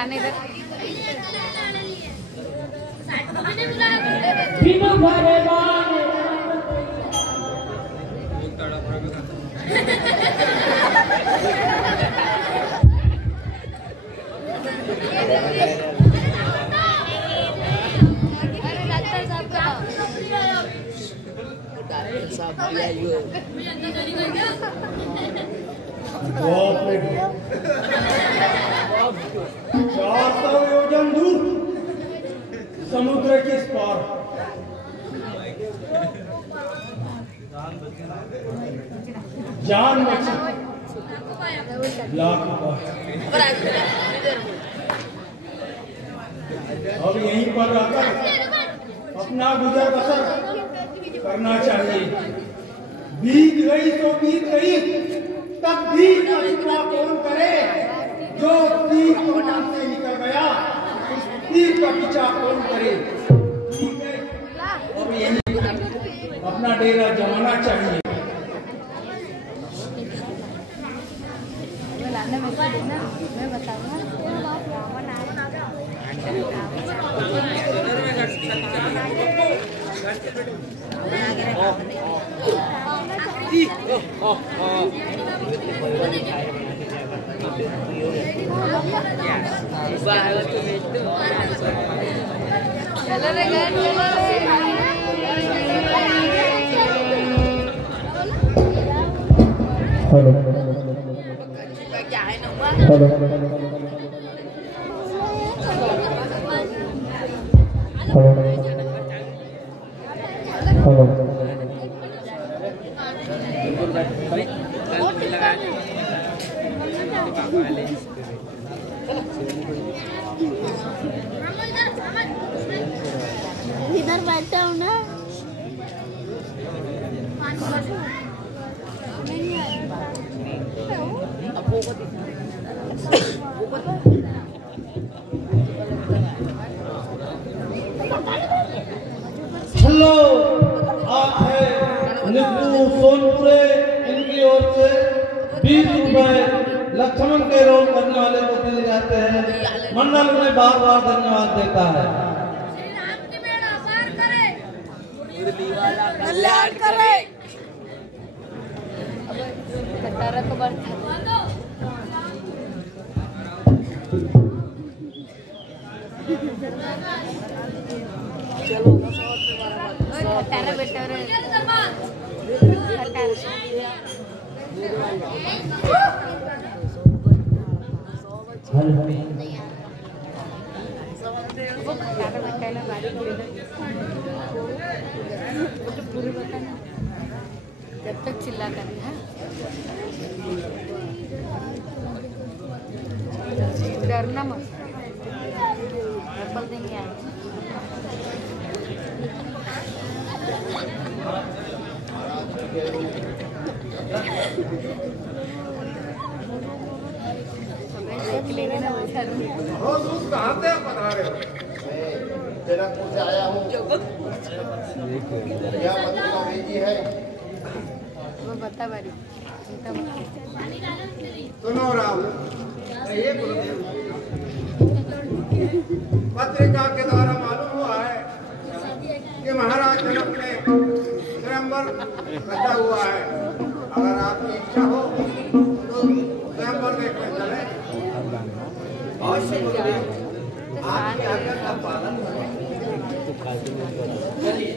बुलाने इधर योजन दूर समुद्र के इस पार जान बची लाख अब यहीं पर रहकर अपना गुजर बसर करना चाहिए। बीत गई तो बीत गई, तब तीर का टुकड़ा कौन करे? जो तीर कमान से निकल गया उस तीर का पीछा कौन करे? ठीक है, अब यही अपना डेरा जमाना चाहिए। मैं बताऊंगा हेलो हेलो इधर बैठा हूँ ना। हेलो, आप है निप्पू सोनपुरे, इनकी ओर से 20 रुपए लक्ष्मण के रोल करने वाले को दिए जाते हैं। मंडल में बार बार धन्यवाद देता है। कल्याण करे। चलो बेटा जब तक चिल्ला कर डरना मत, देंगे कहाँ से पधारे हो? जनकपुर से आया हूँ। यह मंदिर बेटी है। वो बता बारी सुनो राम, ये पत्रिका के द्वारा मालूम हुआ है कि महाराज जनक ने स्वयंवर रचा हुआ है। अगर आपकी इच्छा हो तो स्वयंवर देखने चले। आपकी आज्ञा का पालन चलिए।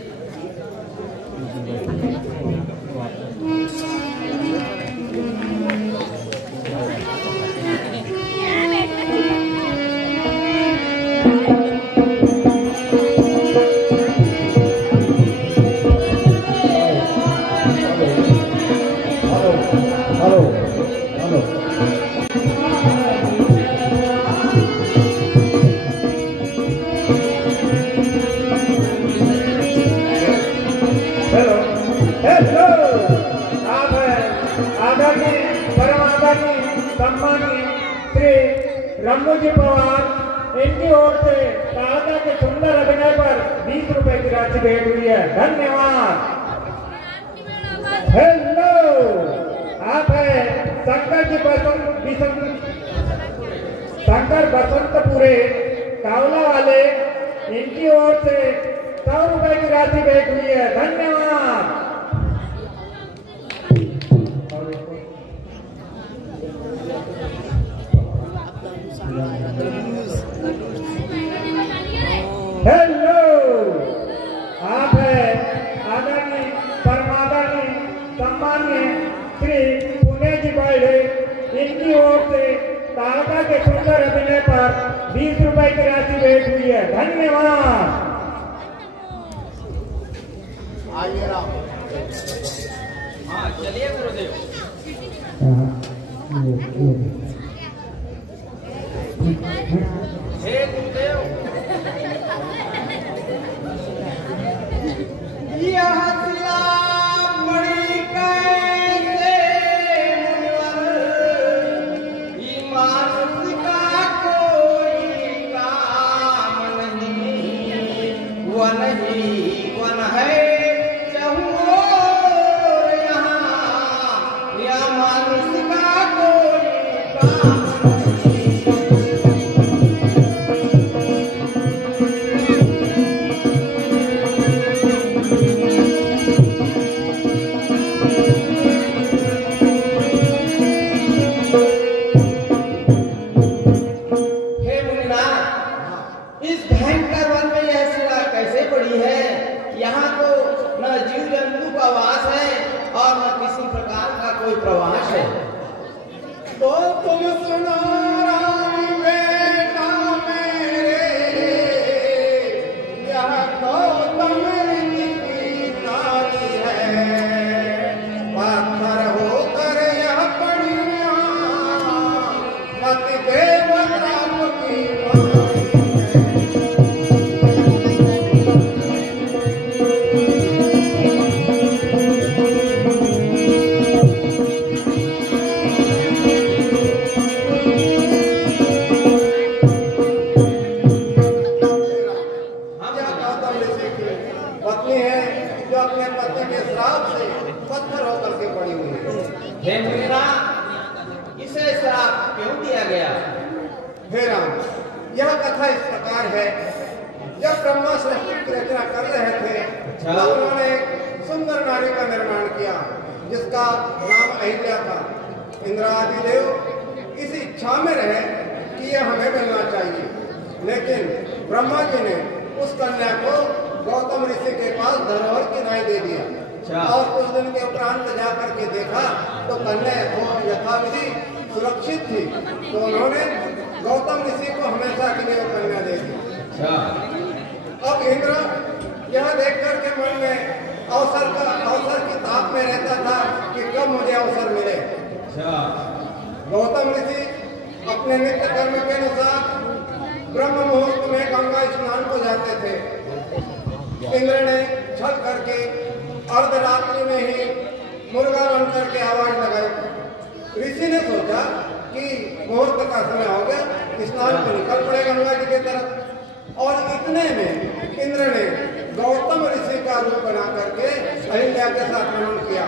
रमोजी पवार, इनकी ओर से दादा के सुंदर अभिनय पर 20 रुपए की राशि भेंट हुई है। धन्यवाद। हेलो, आप है शंकर जी घर बसंतपुरे कावला वाले, इनकी ओर से 100 रुपए की राशि भेंट हुई है। धन्यवाद। हेलो, आप है आदरणीय परमादरणीय सम्मानीय श्री पुणे जी बड़े, इनकी ओर से तारका के सुंदर अभिनय पर 20 रुपए की राशि भेंट हुई है। धन्यवाद। आइए राम। हाँ चलिए गुरुदेव। हे गुरुदेव, यह शिला बड़ी कैसे मुनिवर, ईमान का कोई काम नहीं, वन ही वन है चहुओर यहाँ, यह मानुष का कोई काम प्रवास है। तो तुम सुनो राम बेटा मेरे, यह गौतम की नारी है, पत्थर होकर यह पड़ी मत देवता की पत्नी है जो अपने पति के श्राप से पत्थर होकर के पड़ी हुई है। हे मुनिना, इसे श्राप क्यों दिया गया? हे राम, यह कथा इस प्रकार है। जब ब्रह्मा सृष्टि की रचना कर रहे थे तो उन्होंने एक सुंदर नारी का निर्माण किया जिसका नाम अहिल्या था। इंद्र आदि देव इस इच्छा में रहे कि यह हमें मिलना चाहिए, लेकिन ब्रह्मा जी ने उस कन्या को गौतम ऋषि के पास धरोहर की नाई दे दिया और कुछ दिन के उपरांत जाकर के देखा तो कन्या यथाविधि सुरक्षित थी, तो उन्होंने गौतम ऋषि को हमेशा के लिए कन्या दे दी। अब इंद्र यह देख कर के मन में अवसर की ताक में रहता था कि कब मुझे अवसर मिले। गौतम ऋषि अपने नित्य कर्म के अनुसार ब्रह्म मुहूर्त में गंगा स्नान को जाते थे। इंद्र ने छल करके अर्धरात्रि में ही मुर्गा बन करके आवाज लगाई। ऋषि ने सोचा कि मुहूर्त का समय हो गया, स्नान को निकल पड़े गंगा जी की तरफ, और इतने में इंद्र ने गौतम ऋषि का रूप बना करके अहिल्या के साथ भ्रमण किया।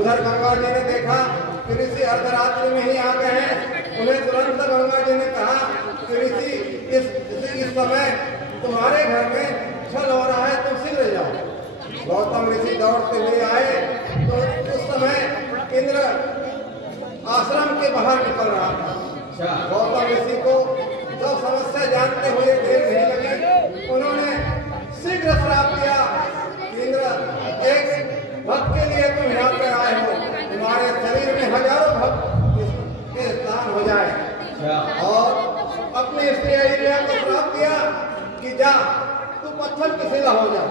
उधर गंगा जी ने देखा कि ऋषि अर्धरात्रि में ही आ गए हैं। उन्हें तुरंत गंगा जी ने कहा कि ऋषि इस समय तुम्हारे घर में छल हो रहा है, तुम शीघ्र जाओ। गौतम ऋषि दौड़ते हुए आए तो उस समय इंद्र आश्रम के बाहर निकल रहा था। गौतम ऋषि को जो समस्या जानते हुए देर नहीं लगी, उन्होंने शीघ्र श्राप दिया। इंद्र, एक भक्त के लिए तुम यहाँ पर आए हो, तुम्हारे शरीर में हजारों भक्त के स्नान हो जाए। और अपनी स्त्री अहिल्या को श्राप दिया कि जा तू पत्थर की शिला हो जा।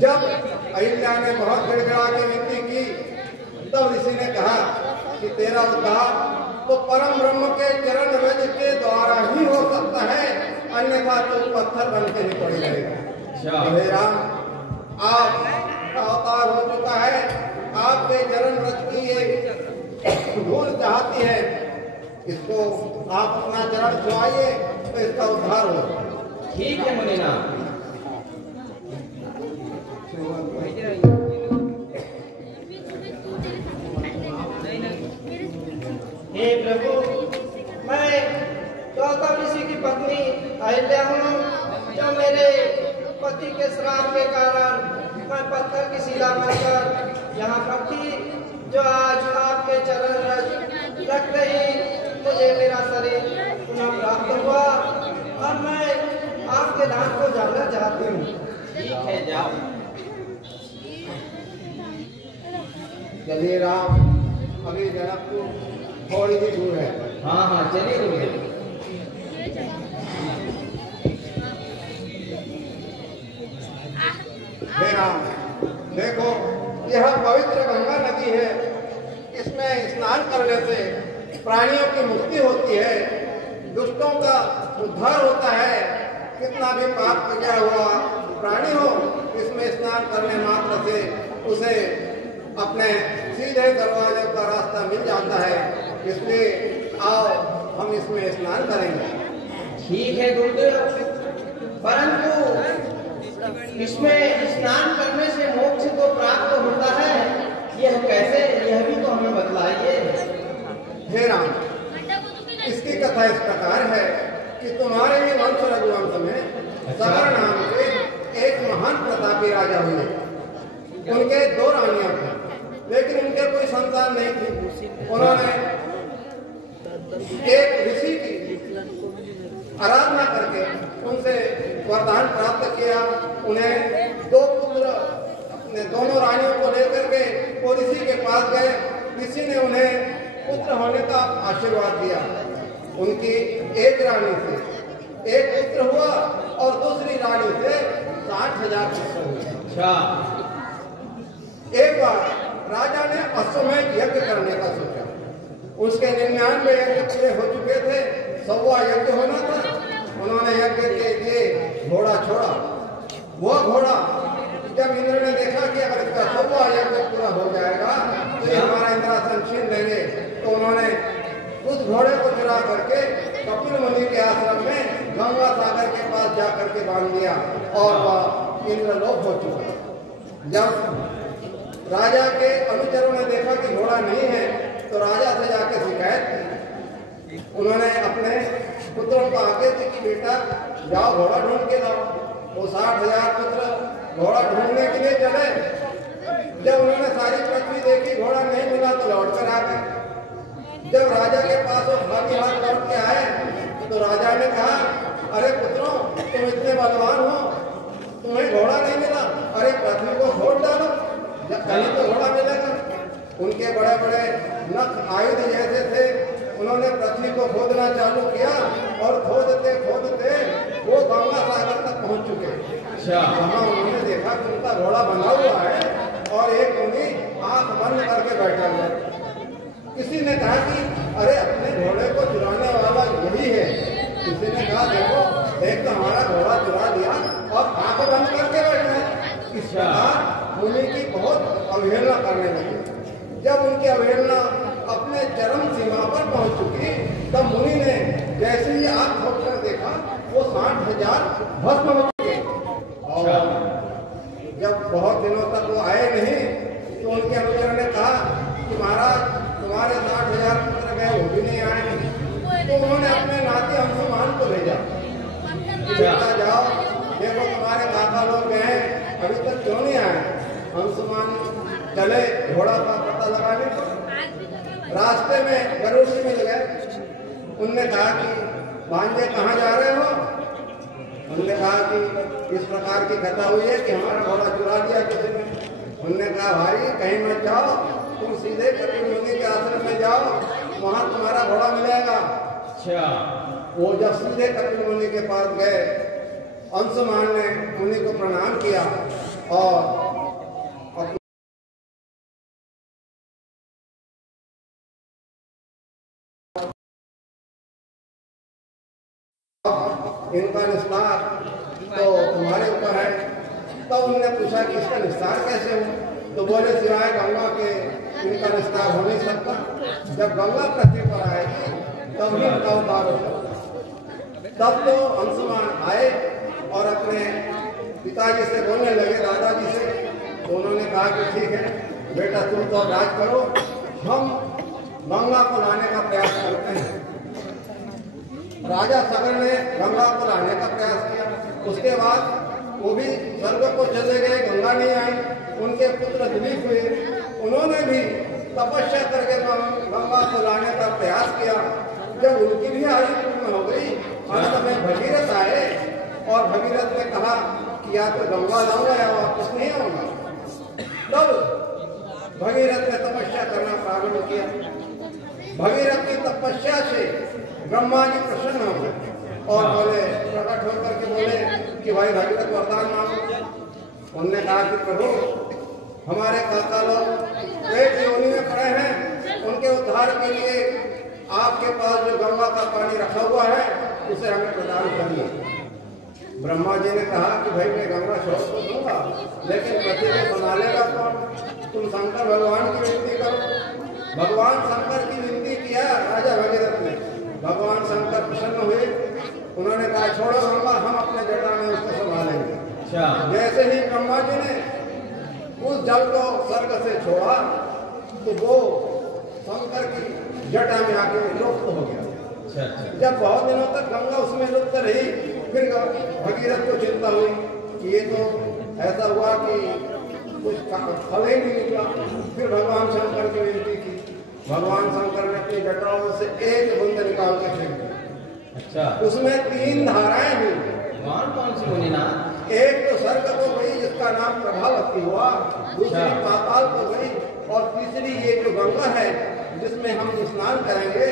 जब अहिल्या ने बहुत गिड़गिड़ा के विनती की तब ऋषि ने कहा कि तेरा उद्धार तो परम ब्रह्म के चरण रज के द्वारा ही हो सकता है, अन्यथा तो पत्थर बन के ही पड़ी रहेगा। हे राम, आप का अवतार हो चुका है, आपके चरण रज की एक धूल चाहती है, इसको आप अपना चरण छुआइए तो इसका उद्धार हो। ठीक है मुनिना। हे प्रभु, मैं गौतम ऋषि की पत्नी अहिल्या हूँ, जो मेरे पति के श्राप के कारण मैं पत्थर की शिला बनकर यहाँ पर थी, जो आज आपके चरण रख रही मुझे मेरा शरीर पुनः प्राप्त हुआ और मैं आपके धाम को जाना चाहती हूँ। ठीक है, जाओ। चलिए राम, अभी जनकपुर थोड़ी ही दूर है। हाँ हाँ, चलिए चलिए। हे राम, देखो यह पवित्र गंगा नदी है। इसमें स्नान करने से प्राणियों की मुक्ति होती है, दुष्टों का उद्धार होता है। कितना भी पाप किया हुआ प्राणी हो, इसमें स्नान करने मात्र से उसे अपने सीधे दरवाजे का रास्ता मिल जाता है। इसलिए आओ हम इसमें स्नान करेंगे। ठीक है गुरुदेव, परंतु इसमें स्नान करने से मोक्ष तो प्राप्त होता है, यह कैसे, यह भी तो हमें बतलाइए। हे राम, इसकी कथा इस प्रकार है कि तुम्हारे ही वंश रघुवंश में सगर नाम के एक महान प्रतापी राजा हुए। उनके 2 रानियां थी, लेकिन उनके कोई संतान नहीं थी। उन्होंने एक ऋषि की आराधना करके उनसे वरदान प्राप्त किया। उन्हें 2 पुत्र अपने दोनों रानियों को लेकर के वो ऋषि के पास गए। ऋषि ने उन्हें पुत्र होने का आशीर्वाद दिया। उनकी एक रानी से एक पुत्र हुआ और दूसरी रानी से 60,000 पुत्र हुए। अच्छा। एक बार राजा ने अश्वमेध यज्ञ करने का सोचा। उसके 99 यज्ञ पूरे हो चुके थे, 100वां यज्ञ होना था। उन्होंने यज्ञ के लिए घोड़ा छोड़ा। वो घोड़ा जब इंद्र ने देखा कि अगर इसका 100वां यज्ञ पूरा हो जाएगा तो ये हमारा इंद्रासन छीन लेंगे, तो उन्होंने उस घोड़े को चुरा करके कपिल मुनि के आश्रम में गंगा सागर के पास जाकर के बांध दिया और वह इंद्रलोक हो चुका। जब राजा के अनुचरों ने देखा कि घोड़ा नहीं है तो राजा से जाके शिकायत की। उन्होंने अपने पुत्रों को आगे दी कि बेटा जाओ घोड़ा ढूंढ के लाओ। वो 60,000 पुत्र घोड़ा ढूंढने के लिए चले। जब उन्होंने सारी पृथ्वी देखी, घोड़ा नहीं मिला तो लौट कर आ गए। जब राजा के पास वो खाली हाथ लौट के आए तो राजा ने कहा, अरे पुत्रों, तुम इतने बलवान हो, तुम्हें घोड़ा नहीं मिला? अरे पृथ्वी को खोद डालो, कहीं तो घोड़ा मिलेगा। उनके बड़े बड़े नख आयुध जैसे थे। उन्होंने पृथ्वी को खोदना चालू किया और खोदते खोदते वो गंगा सागर तक पहुंच चुके। वहाँ उन्होंने देखा कि उनका घोड़ा बना हुआ है और एक मुनि आंख बंद करके बैठा हुआ है। किसी ने कहा कि अरे अपने घोड़े को चुराने वाला यही है। किसी ने कहा देखो, एक तो हमारा घोड़ा चुरा लिया और आंख बंद करके बैठा है। इस प्रकार मुनि की बहुत अवहेलना करने लगी। जब उनकी अवहेलना अपने चरम सीमा पर पहुंच चुकी, तब मुनि ने जैसे ही आंख खोलकर देखा वो 60,000 भस्म हो चुके। और जब बहुत दिनों तक वो आए नहीं तो उनके अनुचर ने कहा कि महाराज, तुम्हारे 60,000 पुत्र गए, वो भी नहीं आए। तो उन्होंने अपने नाती अंशुमान को भेजा। जाओ देखो, तुम्हारे काका लोग गए, अभी तक क्यों नहीं आए? अंशुमान चले घोड़ा का पता लगाने को। रास्ते में गरुड़ जी मिल गए। उनने कहा कि भांजे कहाँ जा रहे हो? उन्होंने कहा कि इस प्रकार की कथा हुई है कि हमारा घोड़ा चुरा लिया किसी ने। उन्होंने कहा भाई कहीं मत जाओ, तुम सीधे कपिल मुनि के आश्रम में जाओ, वहाँ तुम्हारा घोड़ा मिलेगा। अच्छा। वो जब सीधे कपिल मुनि के पास गए, अंशुमान ने मुनि को प्रणाम किया और इनका निस्तार तो तुम्हारे ऊपर है। तब उन्होंने पूछा कि इसका निस्तार कैसे हो? तो बोले सिवाय गंगा के इनका निस्तार हो नहीं सकता। जब गंगा पृथ्वी पर आएगी तब ही इनका उद्धार होगा। तब तो अंशुमान आए और अपने पिताजी से बोलने लगे, दादाजी से। तो उन्होंने कहा कि ठीक है बेटा, तुम तो राज करो, हम गंगा को लाने का प्रयास करते हैं। राजा सगर ने गंगा को लाने का प्रयास किया। उसके बाद वो भी स्वर्ग को चले गए, गंगा नहीं आई। उनके पुत्र दिलीप हुए, उन्होंने भी तपस्या करके गंगा को लाने का प्रयास किया। जब उनकी भी आयु पूर्ण हो गई, अंत में भगीरथ आए और भगीरथ ने कहा कि या तो गंगा लाऊंगा या वापस नहीं आऊंगा। तब भगीरथ ने तपस्या करना प्रारंभ किया। भगीरथ की तपस्या से ब्रह्मा जी प्रसन्न हो गए और बोले, प्रकट होकर के बोले कि भाई भगीरथ वरदान मांगो। उनने कहा कि प्रभु, हमारे काका लोग एक योनि में पड़े हैं, उनके उद्धार के लिए आपके पास जो गंगा का पानी रखा हुआ है उसे हमें प्रदान करिए। ब्रह्मा जी ने कहा कि भाई मैं गंगा छोड़ तो दूंगा, लेकिन पति को बना लेगा कौन? तुम शंकर भगवान की विनती करो। भगवान शंकर की विनती किया राजा भगीरथ ने। भगवान शंकर प्रसन्न हुए, उन्होंने कहा छोड़ो गंगा, हम अपने जटा में उसको संभालेंगे। जैसे ही ब्रह्मा जी ने उस जल को स्वर्ग से छोड़ा तो वो शंकर की जटा में आके लुप्त हो गया। जब बहुत दिनों तक गंगा उसमें लुप्त रही, फिर भगीरथ को चिंता हुई कि ये तो ऐसा हुआ कि कुछ फल ही नहीं निकला। फिर भगवान शंकर की विनती की। भगवान शंकर ने अपनी जटाओं से एक बूंद निकाल के फेंक दी। उसमें 3 धाराएं हुई। कौन सी मुनिना? एक तो स्वर्ग को गई जिसका नाम प्रभावती हुआ, दूसरी पाताल को गई और तीसरी ये जो गंगा है जिसमें हम स्नान करेंगे,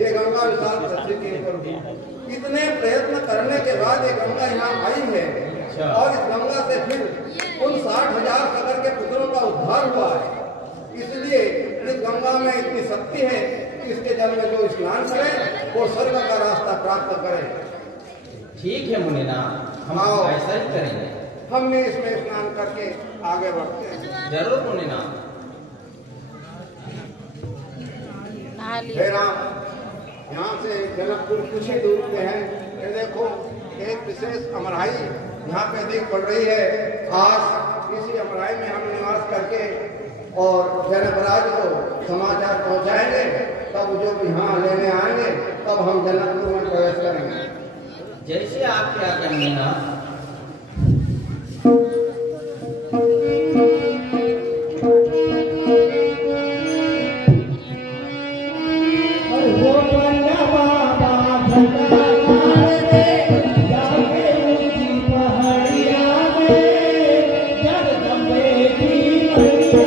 ये गंगा विशाल पृथ्वी के ऊपर हुई। इतने प्रयत्न करने के बाद ये गंगा यहाँ आई है और इस गंगा से फिर उन 60,000 सगर के पुत्रों का उद्धार हुआ है। इसलिए इस गंगा में इतनी शक्ति है कि इसके जल में जो स्नान करे वो स्वर्ग का रास्ता प्राप्त करे। ठीक है मुनिना, हम ऐसा ही करेंगे। हम भी इसमें स्नान करके आगे बढ़ते हैं। जरूर मुनिना। हे राम, यहाँ से जनकपुर कुछ ही दूर पे है। ये देखो एक विशेष अमराई यहाँ पे दिख पड़ रही है। आज इसी अमराई में हम निवास करके और जनकराज को समाचार पहुँचाएंगे। तब जो यहाँ लेने आएंगे तब हम जनकपुर में प्रवेश करेंगे। जैसे आपके आज्ञा मुनिना। पहाड़िया में जगदम्बे की मैया